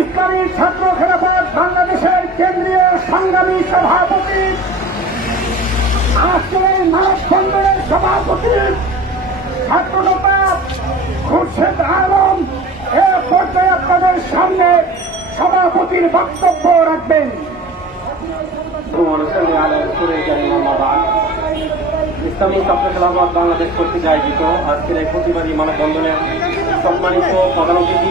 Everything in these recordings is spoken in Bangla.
ইসলামী ছাত্র খেলাফত বাংলাদেশের কেন্দ্রীয় সংগ্রামী সভাপতি। আজকের মানবখণ্ডের সভাপতি ছাত্রনেতা খুরশেদ আলম। এ পর্যায়ে আপনাদের সামনে সভাপতির বক্তব্য রাখবেন। ইসলামী ছাত্র খেলাফত বাংলাদেশ কর্তৃক আয়োজিত আজকের এই প্রতিবাদী মানববন্ধনে সম্মানিত প্রধান অতিথি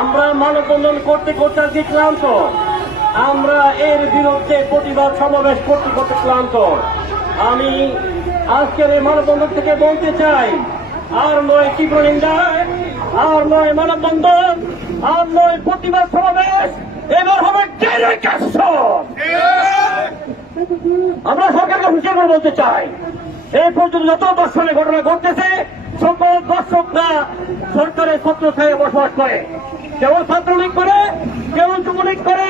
আমরা মানববন্ধন করতে করতে আজকে ক্লান্ত। আমরা এর বিরুদ্ধে প্রতিবাদ সমাবেশ করতে করতে ক্লান্ত। আমি আজকের এই মানববন্ধন থেকে বলতে চাই, আর নয় তীব্র নিন্দা, আর নয় মানববন্ধন, আর নয় প্রতিবাদ সমাবেশ, এবার হবে আমরা সরকারকে হুঁশিয়ার করে বলতে চাই, এই পর্যন্ত যত দর্শনের ঘটনা ঘটতেছে, সকল দর্শকরা সরকারের ছত্র ছায়ে বসবাস করে। কেউ ছাত্রলীগ করে কেউ যুবলীগ করে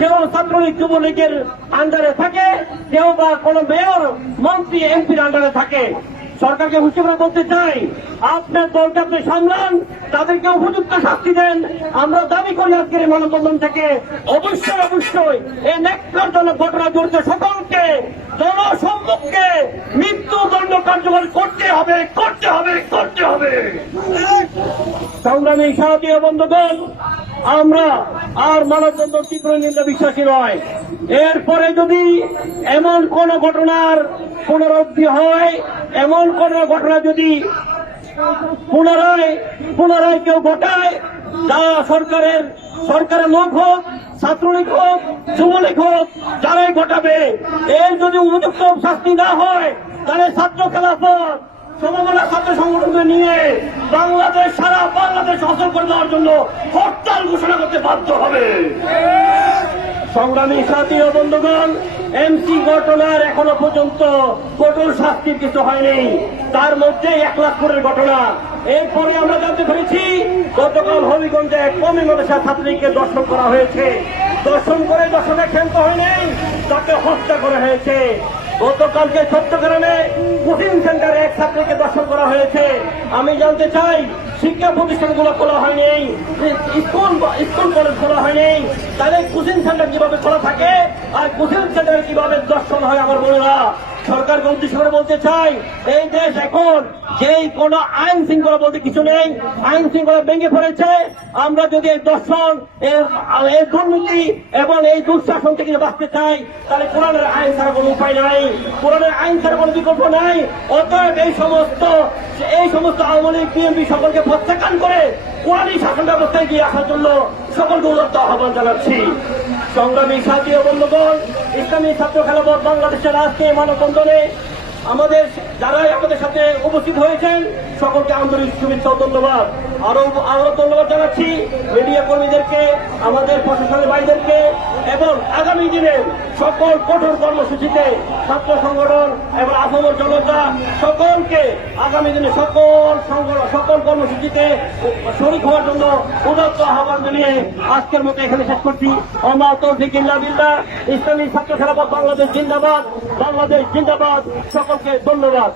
কেউ ছাত্রলীগ যুবলীগের আন্ডারে থাকে, কেউ বা কোন মেয়র মন্ত্রী এমপির আন্ডারে থাকে। সরকারকে হুঁশিয়ার করে বলতে চাই, আপনার দলকে আপনি সামলান, তাদেরকে উপযুক্ত শাস্তি দেন। আমরা দাবি করি আজকের এই মানববন্ধন থেকে, অবশ্যই অবশ্যই, এই নেককারজনক ঘটনা জড়িত সকলকে জনসম্মুখে মৃত্যুদণ্ড কার্যকর করতে হবে করতে হবে করতে হবে। সংগ্রামী সাথীয় বন্ধুগণ, আমরা আর মানববন্ধন তীব্র নিন্দা বিশ্বাসী নয়। এরপরে যদি এমন কোন ঘটনার পুনরাবৃত্তি হয়, এমন কোন ঘটনা যদি পুনরায় পুনরায় কেউ ঘটায় তা সরকারের সরকারের লোক হোক, ছাত্রলীগ হোক, যুবলীগ হোক যারাই ঘটাবে। এর যদি উপযুক্ত শাস্তি না হয়, তাহলে ছাত্র খেলাফত সমবেলা ছাত্র সংগঠনকে নিয়ে বাংলাদেশ, সারা বাংলাদেশ অচল করে দেওয়ার জন্য হরতাল ঘোষণা করতে বাধ্য হবে। সংগ্রামী সাথী ও বন্ধুগণ, এমসি ঘটনার এখনও পর্যন্ত কঠোর শাস্তির কিছু হয়নি। তার মধ্যে এক লাখ কোটির ঘটনা। এরপরে আমরা জানতে পেরেছি, গতকাল হবিগঞ্জে কমি মাদ্রাসা ছাত্রীকে দর্শন করা হয়েছে। দর্শন করে দর্শনে ক্ষান্ত হয়নি, তাকে হত্যা করা হয়েছে। গতকালকে চট্টগ্রামে কোচিং সেন্টারে এক ছাত্রীকে দর্শন করা হয়েছে। আমি জানতে চাই, শিক্ষা প্রতিষ্ঠানগুলো খোলা হয়নি, স্কুল স্কুল কলেজ খোলা হয়নি, তাহলে কোচিং সেন্টার কীভাবে খোলা থাকে, আর কোচিং সেন্টারে কীভাবে দর্শন হয় আমার বোনেরা সরকারকে উদ্দেশ্য করে বলতে চাই, এই দেশ এখন যেই কোন আইন শৃঙ্খলা বলতে কিছু নেই, আইন শৃঙ্খলা ভেঙে পড়েছে। আমরা যদি এই দর্শন, এই দুর্নীতি এবং এই দুঃশাসন থেকে বাঁচতে চাই, তাহলে কোরআনের আইন ছাড়া কোনো উপায় নাই। কোরআনের আইন ছাড়া কোনো বিকল্প নাই। অতএব এই সমস্ত এই সমস্ত আওয়ামী লীগ, বিএনপি সকলকে প্রত্যাখ্যান করে কোরআনই শাসন ব্যবস্থায় গিয়ে আসার জন্য সকলকে উদত্ত আহ্বান জানাচ্ছি। সংগ্রামী সাথী বন্ধুগণ ইসলামী ছাত্র খেলাফত বাংলাদেশের আজকে মানববন্ধনে আমাদের যারাই আমাদের সাথে উপস্থিত হয়েছেন। সকলকে আন্তরিক শুভেচ্ছা ধন্যবাদ। আরও আরও ধন্যবাদ জানাচ্ছি মিডিয়া কর্মীদেরকে, আমাদের প্রশাসনের ভাইদেরকে এবং আগামী দিনে সকল কঠোর কর্মসূচিতে ছাত্র সংগঠন এবং আসামের জনতা সকলকে আগামী দিনে সকল সংগঠন, সকল কর্মসূচিতে শরিক হওয়ার জন্য উদত্ত আহ্বান জানিয়ে আজকের মতো এখানে শেষ করছি। অমা তৌফিক ইল্লা বিল্লাহ। ইসলামী ছাত্র খেলাফত বাংলাদেশ জিন্দাবাদ। বাংলাদেশ জিন্দাবাদ। সকলকে ধন্যবাদ।